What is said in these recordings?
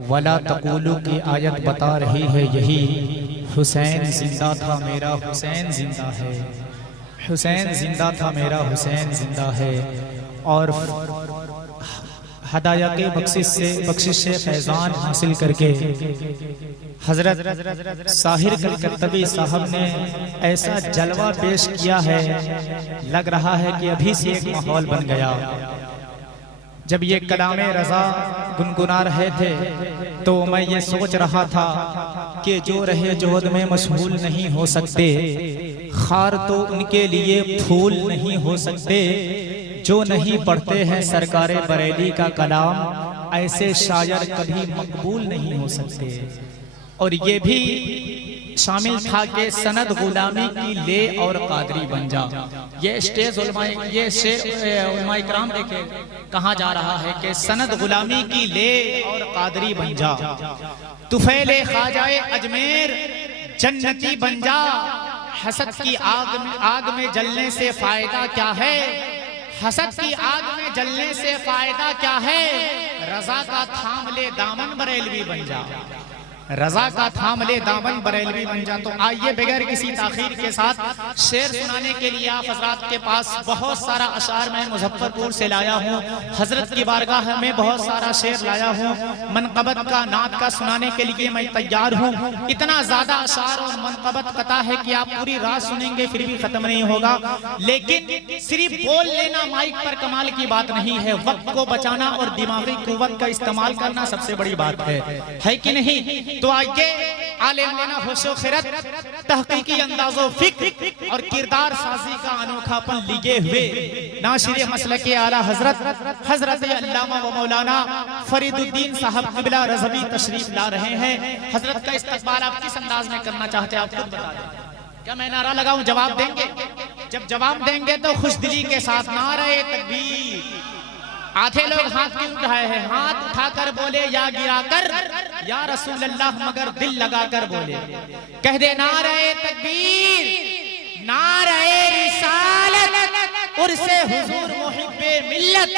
वला तक़ूलू की आयत बता रही है यही, हुसैन जिंदा था मेरा हुसैन जिंदा है, हुसैन जिंदा था मेरा हुसैन जिंदा है। और हदाया के बख्शिश से फैज़ान हासिल करके हज़रत साहिर कलकत्तवी साहब ने ऐसा जलवा पेश किया है, लग रहा है कि अभी से एक माहौल बन गया। जब ये कलामे रज़ा गुनगुना रहे थे तो मैं ये सोच रहा था कि जो रहे जोहद में मशगूल नहीं हो सकते, खार तो उनके लिए फूल नहीं हो सकते, जो नहीं पढ़ते हैं सरकारे बरेली का कलाम ऐसे शायर कभी मकबूल नहीं हो सकते। और ये भी शामिल था कि सनद गुलामी की ले और कादरी बन जा। ये स्टेज ये शेर उलमा इकराम देखे कहा जा रहा है कि सनद गुलामी की ले और कादरी बन जा, तुफैले ख्वाजाए अजमेर जन्नती बन जा। हसद की आग में जलने से फायदा क्या है, हसद की आग में जलने से फायदा क्या है, रजा का थाम ले दामन बरेलवी बन जा, रजा का थाम ले दामन बरेलवी बन जा। तो आइए बगैर किसी ताखीर के साथ शेर सुनाने के लिए आप हजरात के पास बहुत सारा अशार मैं मुजफ्फरपुर से लाया हूँ, हजरत की बारगाह में बहुत सारा शेर लाया हूँ, मनकबत का नात का सुनाने के लिए मैं तैयार हूँ। इतना ज्यादा अशार और मनकबत कता है कि आप पूरी रात सुनेंगे फिर भी खत्म नहीं होगा। लेकिन सिर्फ बोल लेना माइक पर कमाल की बात नहीं है, वक्त को बचाना और दिमागी कुव्वत का इस्तेमाल करना सबसे बड़ी बात है कि नहीं। तो आइए आलिमाना होशो खिरत, तहकीकी अंदाज़ो फिक्र और किरदार साजी का अनोखापन लिए हुए नाशिर मसलके आला हजरत अल्लामा व मौलाना फरीदुद्दीन साहब क़िबला रज़वी तशरीफ ला रहे हैं। हजरत का इस्तकबाल आप किस अंदाज में करना चाहते हैं आप खुद बता दें। क्या मैं नारा लगाऊं, जवाब देंगे? जब जवाब देंगे तो खुशदिली के साथ नारे तकबीर। आधे लोग हाथ क्यों उठाए हैं, हाथ उठाकर बोले या गिराकर या रसूल अल्लाह, मगर दिल लगाकर बोले। कह दे नारे तकबीर, नारे रिसालत, उर्से हुजूर मुहिब्बे मिल्लत।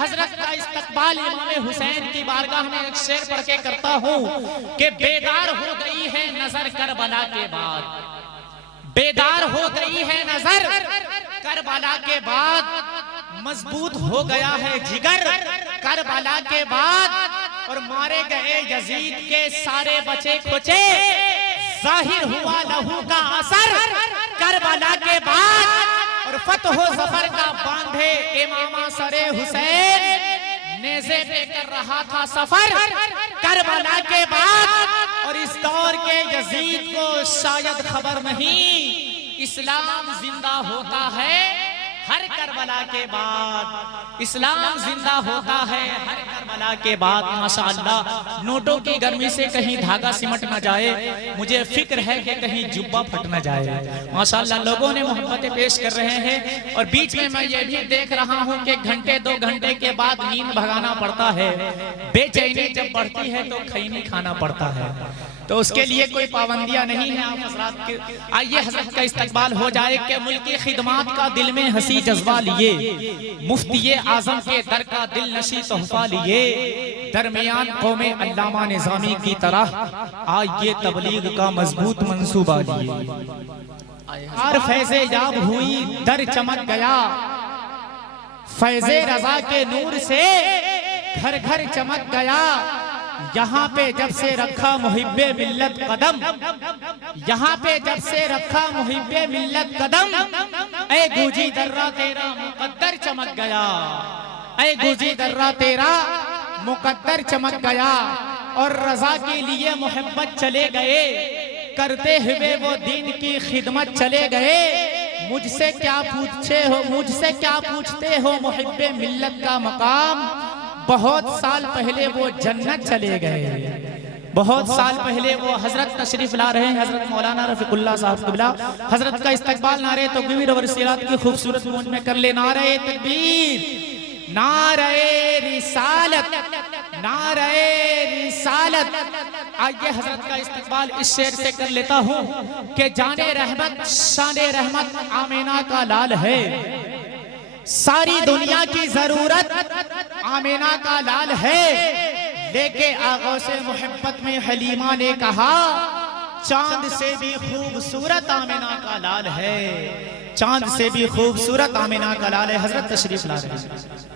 हजरत का इस्तकबाल इमाम हुसैन की बारगाह में एक शेर पढ़ के करता हूँ कि बेदार हो गई है नजर करबला के बाद, बेदार हो गई है नजर करबला के बाद, मजबूत हो गया है जिगर करबला के बाद, और मारे गए यजीद के सारे बचे खुचे, जाहिर हुआ लहू का असर करबला के बाद, और फतह जफर का बांधे इमामा सरे हुसैन, नेज़े पे कर रहा था सफर करबला के बाद। और इस दौर के यजीद को शायद खबर नहीं, इस्लाम जिंदा होता है हर करबला के बाद, इस्लाम जिंदा होता है हर करबला के बाद। माशाअल्लाह, नोटों की गर्मी से कहीं धागा सिमट न जाए, मुझे फिक्र है कि कहीं जुब्बा फट न जाए। माशाअल्लाह, लोगों ने मोहब्बतें पेश कर रहे हैं। और बीच में मैं ये भी देख रहा हूँ कि घंटे 2 घंटे के बाद नींद भगाना पड़ता है, बेचैनी जब बढ़ती है तो खैनी खाना पड़ता है, तो उसके लिए कोई पाबंदियां नहीं है आप हजरात के। आइए हजरत का इस्तकबाल हो जाए कि मुल्की खिदमात का दिल में हंसी जज्बा लिए, मुफ्ती आजम के दर का दिल नशी तोहफा लिए, दरमियान कौमे अल्लामा निज़ामी की तरह आइए तबलीग का मजबूत मंसूबा लिए। हर फैज़े याब हुई दर चमक गया, फैज़े रज़ा के नूर से घर घर चमक गया। यहाँ पे जब से रखा मुहिब्बे मिल्लत कदम, यहाँ पे जब से रखा मुहिब्बे मिल्लत कदम, ऐ गुजी दर्रा तेरा मुकद्दर चमक गया, ऐ गुजी दर्रा तेरा मुकद्दर चमक गया। और रजा के लिए मोहब्बत चले गए, करते हुए वो दीन की खिदमत चले गए। मुझसे क्या पूछते हो मुहिब्बे मिल्लत का मकाम, बहुत साल पहले वो जन्नत चले गए, बहुत साल पहले वो हजरत तशरीफ ला रहे हैं, हजरत मौलाना रफीकुल्लाह साहब क़िबला। हजरत का इस्तकबाल नारे तकबीर और सिरात की खूबसूरत गूंज में कर ले। नारे तकबीर, नारे रिसालत, नारे रिसालत। आइए हजरत का इस्तकबाल इस शेर से कर लेता हूँ कि जाने रहमत शाने रहमत आमीना का लाल है, सारी दुनिया की जरूरत आमीना का लाल है, लेके आगोशे मोहब्बत में हलीमा ने कहा, चांद से भी खूबसूरत आमिना का लाल है, चांद से भी खूबसूरत आमिना का लाल है। हजरत तशरीफ ला रहे हैं।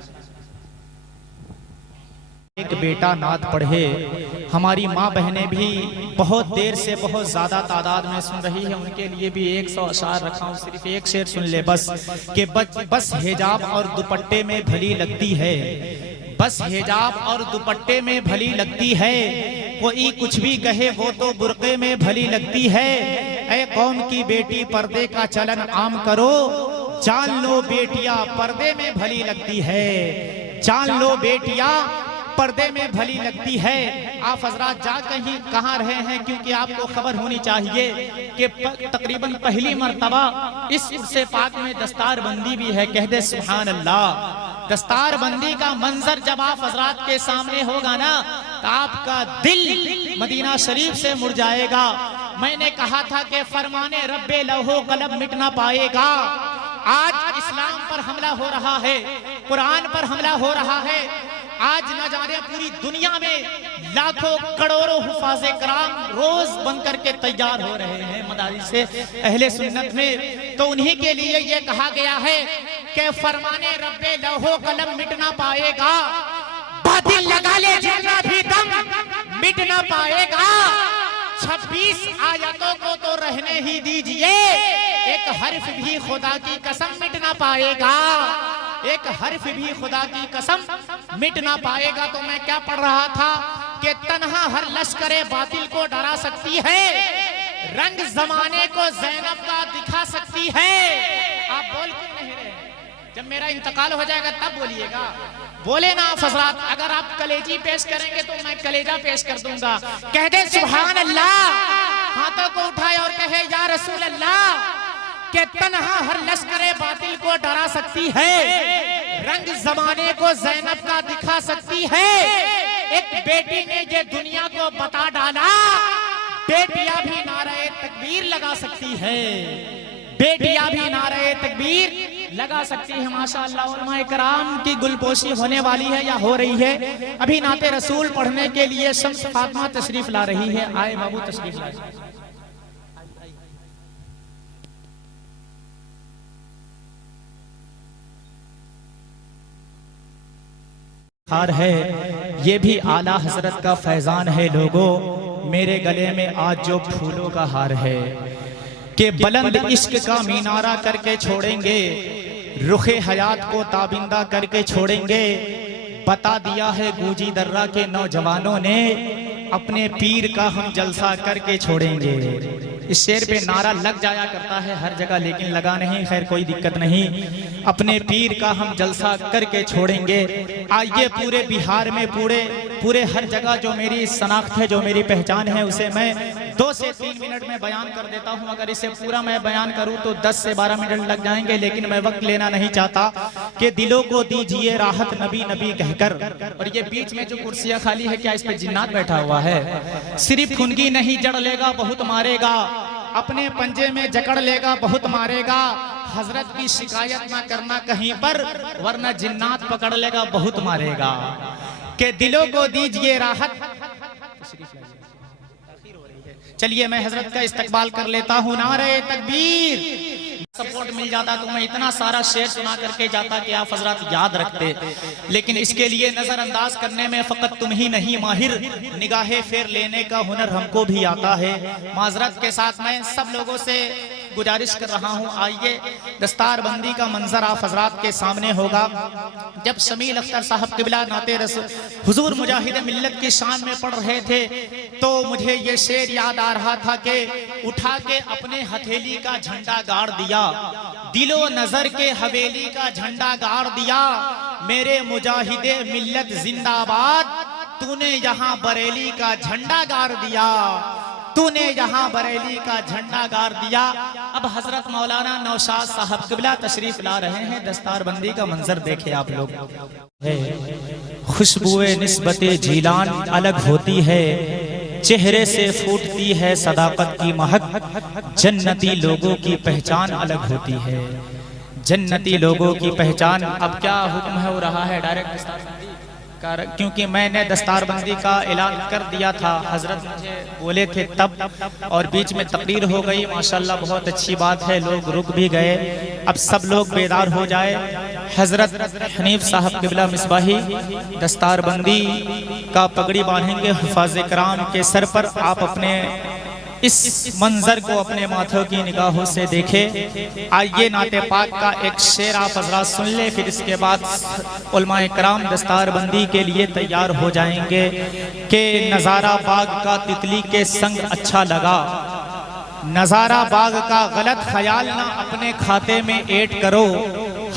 एक बेटा नात पढ़े, हमारी माँ बहनें भी बहुत देर से बहुत ज्यादा तादाद में सुन रही है, उनके लिए भी 100 अशार रखा हूँ, सिर्फ एक शेर सुन ले बस कि बस हिजाब और दुपट्टे में भली लगती है, बस हिजाब और दुपट्टे में भली लगती है, कोई कुछ भी कहे वो तो बुर्के में भली लगती है। ऐ कौम की बेटी पर्दे का चलन आम करो, जान लो बेटियां पर्दे में भली लगती है, जान लो बेटियां पर्दे में भली लगती है। आप हजरात जा कहीं कहाँ रहे हैं, क्योंकि आपको खबर होनी चाहिए कि तकरीबन पहली मर्तबा इस उर्से पाक में दस्तार बंदी भी है। कह दे सुभान अल्लाह। दस्तार बंदी का मंजर जब आप हजरात के सामने होगा ना, तो आपका दिल मदीना शरीफ से मुड़ जाएगा। मैंने कहा था कि फरमाने रब्बे लौहो कलम मिट ना पाएगा। आज इस्लाम पर हमला हो रहा है, कुरान पर हमला हो रहा है। आज न जाने पूरी दुनिया में लाखों करोड़ों हुफाज़े कराम रोज बन करके तैयार हो रहे हैं मदारिस से अहले सुन्नत में। तो उन्हीं के लिए ये कहा गया है कि फरमाने रब्बे लौहो कलम मिट ना पाएगा, बातिल लगा ले जितना भी दम मिट ना पाएगा। 26 आयतों को तो रहने ही दीजिए, एक हर्फ भी खुदा की कसम मिट ना पाएगा, एक हर्फ भी खुदा की कसम मिट ना पाएगा। तो मैं क्या पढ़ रहा था कि तन्हा हर लश्करे बातिल को डरा सकती है, रंग जमाने को ज़ैनब का दिखा सकती है। आप बोल क्यों नहीं रहे? जब मेरा इंतकाल हो जाएगा तब बोलिएगा, बोले ना हजरात। अगर आप कलेजी पेश करेंगे तो मैं कलेजा पेश कर दूंगा। कह दे सुभान अल्लाह, हाथों को उठाए और कहे या रसूल अल्लाह, के तन्हा हर लश्करे बातिल को डरा सकती है, रंग जमाने को ज़ैनब का दिखा सकती है। एक बेटी ने ये दुनिया को बता डाला, बेटियां भी नारे तकबीर लगा सकती है, बेटियां भी नारे तकबीर लगा सकती है। माशाअल्लाह उलमाए कराम की गुलपोशी होने वाली है या हो रही है। अभी नाते रसूल पढ़ने के लिए शम्स फातिमा तशरीफ ला रही है। आए बाबू तशरीफ ला। हार है, ये भी आला हजरत का फैजान है। लोगों मेरे गले में आज जो फूलों का हार है कि बुलंद इश्क का मीनारा करके छोड़ेंगे, रुखे हयात को ताबिंदा करके छोड़ेंगे। बता दिया है गूंजी दर्रा के नौजवानों ने, अपने पीर का हम जलसा करके छोड़ेंगे। इस शेर पे नारा लग जाया करता है हर जगह, लेकिन लगा नहीं, खैर कोई दिक्कत नहीं। अपने पीर का हम जलसा करके छोड़ेंगे। आइए पूरे बिहार में पूरे हर जगह जो मेरी शनाख्त है, जो मेरी पहचान है, उसे मैं 2 से 3 मिनट में बयान कर देता हूं। अगर इसे पूरा मैं बयान करूं तो 10 से 12 मिनट लग जाएंगे, लेकिन मैं वक्त लेना नहीं चाहता कि दिलों को दीजिए राहत नबी नबी कहकर। और ये बीच में जो कुर्सियां खाली है, क्या इस पे जिन्नात बैठा हुआ है? सिर्फ खुनगी नहीं जड़ लेगा बहुत मारेगा, अपने पंजे में जकड़ लेगा बहुत मारेगा। हजरत की शिकायत ना करना कहीं पर, वरना जिन्नात पकड़ लेगा बहुत मारेगा। के दिलों को दीजिए राहत। चलिए मैं हजरत का इस्तकबाल कर लेता हूँ। नारे तकबीर। सपोर्ट मिल जाता तो मैं इतना सारा शेर सुना करके जाता कि आप हजरत याद रखते, लेकिन इसके लिए नजरअंदाज करने में फकत तुम ही नहीं माहिर, निगाहे फेर लेने का हुनर हमको भी आता है। माजरत के साथ मैं सब लोगों से गुजारिश कर रहा हूँ, आइए दस्तार बंदी का मंजर आप हजरात के सामने होगा। जब शमील अख्तर साहब किबला नाते रसूल हुजूर मुजाहिद मिल्लत की शान में पढ़ रहे थे, तो मुझे ये शेर याद आ रहा था कि उठा के अपने हथेली का झंडा गाड़ दिया, दिलो नजर के हवेली का झंडा गाड़ दिया। मेरे मुजाहिदे मिल्लत जिंदाबाद, तूने यहाँ बरेली का झंडा गाड़ दिया, तूने यहाँ बरेली का झंडा गाड़ दिया। अब हजरत मौलाना नौशाद साहब किबला तशरीफ ला रहे हैं। दस्तार बंदी का मंजर देखे आप लोग। खुशबुए निस्बते जीलान अलग होती है, चेहरे से फूटती है सदाकत की महक। जन्नती लोगों की पहचान अलग होती है, जन्नती लोगों की पहचान। अब क्या हुक्म है हो रहा है, डायरेक्ट क्योंकि मैंने दस्तारबंदी का ऐलान कर दिया था, हजरत मुझे बोले थे तब, और बीच में तकरीर हो गई। माशाल्लाह बहुत अच्छी बात है, लोग रुक भी गए। अब सब लोग बेदार हो जाए। हजरत हनीफ साहब क़िबला मिसबाही दस्तारबंदी का पगड़ी बांधेंगे हुफ़ाज़ कराम के सर पर। आप अपने इस मंजर को अपने माथों की निगाहों से देखें। आइए नाते पाक का एक शेर आप हज़रात सुन ले, फिर इसके बाद उलमाए कराम दस्तारबंदी के लिए तैयार हो जाएंगे। कि नज़ारा बाग का तितली के संग अच्छा लगा, नज़ारा बाग का गलत ख्याल ना अपने खाते में ऐड करो,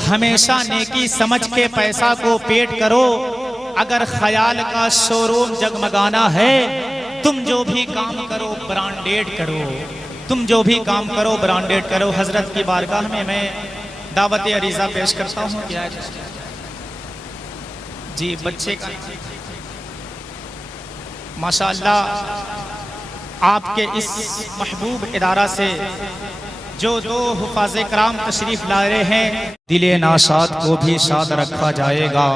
हमेशा नेकी समझ के पैसा को पेट करो। अगर ख्याल का शोरूम जगमगाना है, तुम जो भी काम करो ब्रांडेड करो, तुम जो भी काम करो ब्रांडेड करो। हजरत की बारगाह में मैं दावत अरीज़ा पेश करता हूँ। क्या है जी बच्चे का माशाअल्लाह आपके इस महबूब इदारा से जो दो हुफ़ाज़े कराम तशरीफ ला रहे हैं, दिले नाशाद को भी शाद रखा जाएगा,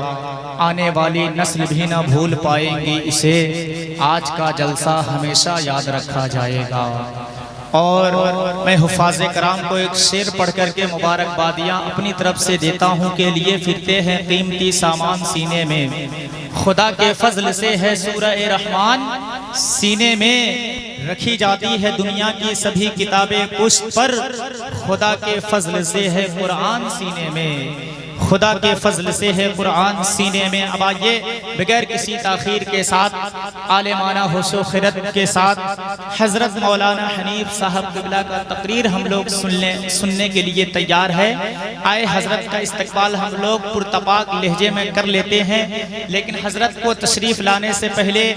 आने वाली नस्ल भी ना भूल पाएंगी इसे, आज का जलसा हमेशा याद रखा जाएगा। और मैं हुफ़ाज़े कराम को एक शेर पढ़ करके मुबारकबादियाँ अपनी तरफ से देता हूँ। के लिए फिरते हैं कीमती सामान सीने में, खुदा के फजल से है सूरह रहमान सीने में, रखी जाती है दुनिया की सभी किताबें पुश्त पर, खुदा के फजल से है कुरान सीने में, खुदा के फजल से है कुरान सीने में। अब आइए बगैर किसी ताखीर के साथ आलिमाना होशो खिरत के साथ हजरत मौलाना हनीफ साहब क़िबला का तकरीर हम लोग सुनने के लिए तैयार है। आए हजरत का इस्तकबाल हम लोग पुरतपाक लहजे में कर लेते हैं, लेकिन हजरत को तशरीफ लाने से पहले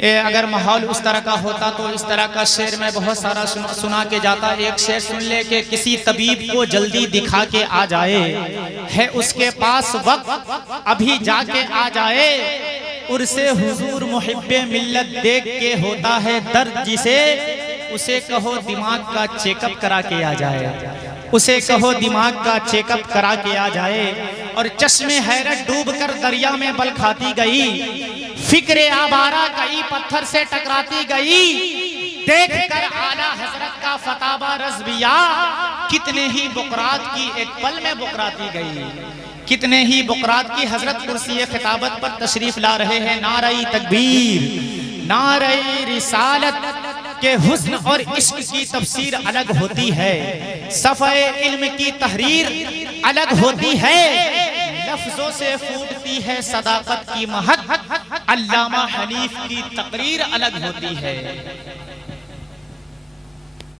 अगर माहौल उस तरह का होता तो इस तरह का शेर मैं बहुत सारा सुना के जाता। एक शेर सुन ले कि किसी तबीब को जल्दी दिखा के आ जाए, है उसके पास वक्त अभी जाके आ जाए, उर्से हुजूर मुहिब्बे मिल्लत देख के होता है दर्द जिसे, उसे कहो दिमाग का चेकअप करा के आ जाए, उसे कहो दिमाग का चेकअप करा के आ जाए। और चश्मे हैरत डूब कर दरिया में बल खाती गई, फिक्रे आबारा कई पत्थर से टकराती गई, देख कर आला हजरत का फतावा रज़विया, कितने ही बुकरात की एक पल में बुकराती गई, कितने ही बुकरात की। हजरत कुर्सी खिताबत पर तशरीफ ला रहे हैं। नाराई तकबीर, नाराई रिसालत के हुस्न और इश्क की तफसीर अलग होती है, सफ़े इल्म की तहरीर अलग होती है, लफ्जों से फूटती है सदाकत की महक, अल्लामा हनीफ की तकरीर अलग होती है।